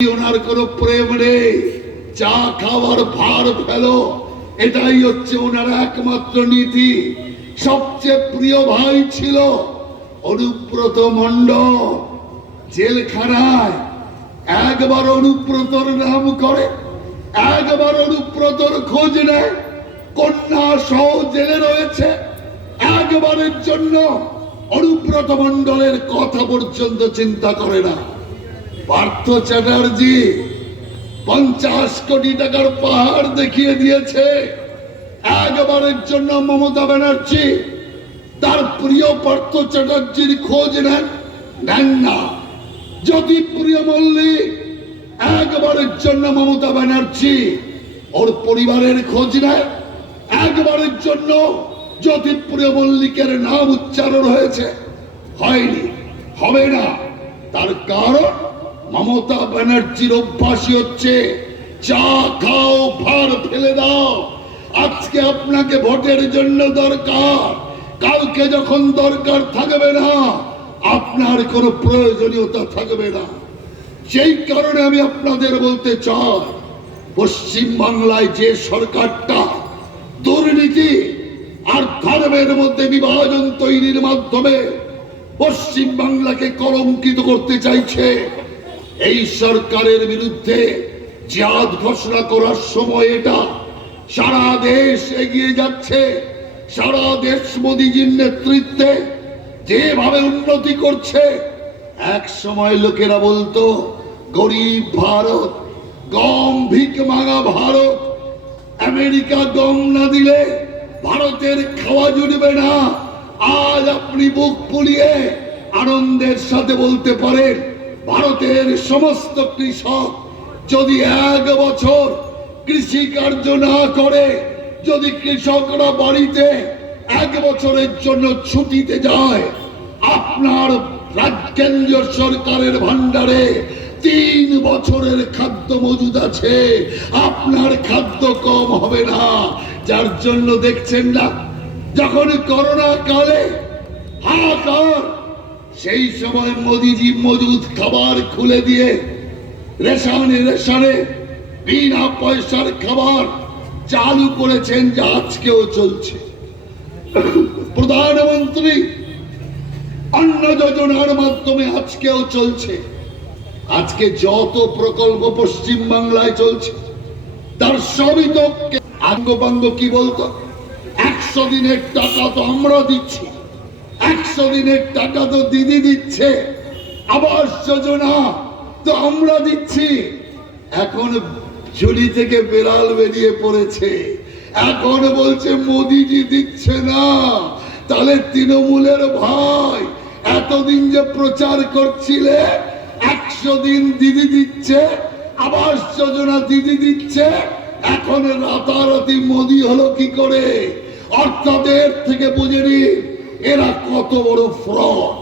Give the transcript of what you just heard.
ওনার কোনো প্রেম নেই, চা খাওয়ার ভার ফেলো, এটাই হচ্ছে ওনার একমাত্র নীতি। সবচেয়ে প্রিয় ভাই ছিল অনুব্রত মণ্ডল। জেলখানায় একবার অনুব্রতর নাম করে, একবার অনুব্রতর খোঁজ নেয়, কন্যা সহ জেলে রয়েছে, একবারের জন্য অনুব্রত মণ্ডলের কথা পর্যন্ত চিন্তা করে না। পার্থ চ্যাটার্জি 50 কোটি টাকার পাহাড় দেখিয়ে দিয়েছে, একবারের জন্য মমতা ব্যানার্জি তার প্রিয় পার্থ চ্যাটার্জির খোঁজ নেন না। জ্যোতিপ্রিয় মল্লিক একবারের জন্য মমতা ব্যানার্জি ওর পরিবারের খোঁজ নেয়, একবারের জন্য জ্যোতিপ্রিয় মল্লিকের নাম উচ্চারণ হয়েছে? হয়নি, হবে না। তার কারণ মমতা ব্যানার্জির অভ্যাসই হচ্ছে চা খাও ভার ফেলে দাও। আজকে আপনাকে ভোটের জন্য দরকার, কালকে যখন দরকার থাকবে না আপনার কোনো প্রয়োজনীয়তা থাকবে না। সেই কারণে আমি আপনাদের বলতে চাই, পশ্চিম বাংলায় যে সরকারটা দুর্নীতি আর ধর্মের মধ্যে বিভাজন তৈরির মাধ্যমে পশ্চিম বাংলাকে কলঙ্কিত করতে চাইছে, এই সরকারের বিরুদ্ধে জিহাদ ঘোষণা করার সময় এটা। সারা দেশ এগিয়ে যাচ্ছে, সারা দেশ মোদীজির নেতৃত্বে যেভাবে উন্নতি করছে। এক সময় লোকেরা বলতো গরিব ভারত, গম ভিক মাঙা ভারত, আমেরিকা গম না দিলে ভারতের খাওয়া জুড়বে না। আজ আপনি বুক ফুলিয়ে আনন্দের সাথে বলতে পারেন, ভারতের সমস্ত কৃষক যদি 1 বছর কৃষি কার্য না করে, যদি কৃষকরা বাড়িতে 1 বছরের জন্য ছুটিতে যায়, আপনার কেন্দ্রীয় সরকারের ভান্ডারে 3 বছরের খাদ্য মজুদ আছে, আপনার খাদ্য কম হবে না। যার জন্য দেখছেন না, যখন করোনা কালে হাহাকার, সেই সময় মোদিজি মজুদ খাবার খুলে দিয়ে রেশনে বিনা পয়সার খাবার চালু করেছেন, যা আজকেও চলছে। প্রধানমন্ত্রী অন্ন যোজনার মাধ্যমে আজকেও চলছে। আজকে যত প্রকল্প পশ্চিম বাংলায় চলছে তার সবই তো আঙ্গপাঙ্গ কি বলতো, 100 দিনের টাকা তো আমরা দিচ্ছি, 100 দিনের টাকা তো দিদি দিচ্ছে, আবাস যোজনা তো আমরা দিচ্ছি। এখন ঝুলি থেকে বেড়াল বেরিয়ে পড়েছে, এখন বলছে মোদিজি দিচ্ছে না। তাহলে তৃণমূলের ভাই, এতদিন যে প্রচার করছিলে 100 দিন দিদি দিচ্ছে, আবাস যোজনা দিদি দিচ্ছে, এখন রাতারাতি মোদি হলো কি করে? অর্থাৎ এর থেকে বুঝে নিন এরা কত বড় ফ্রড।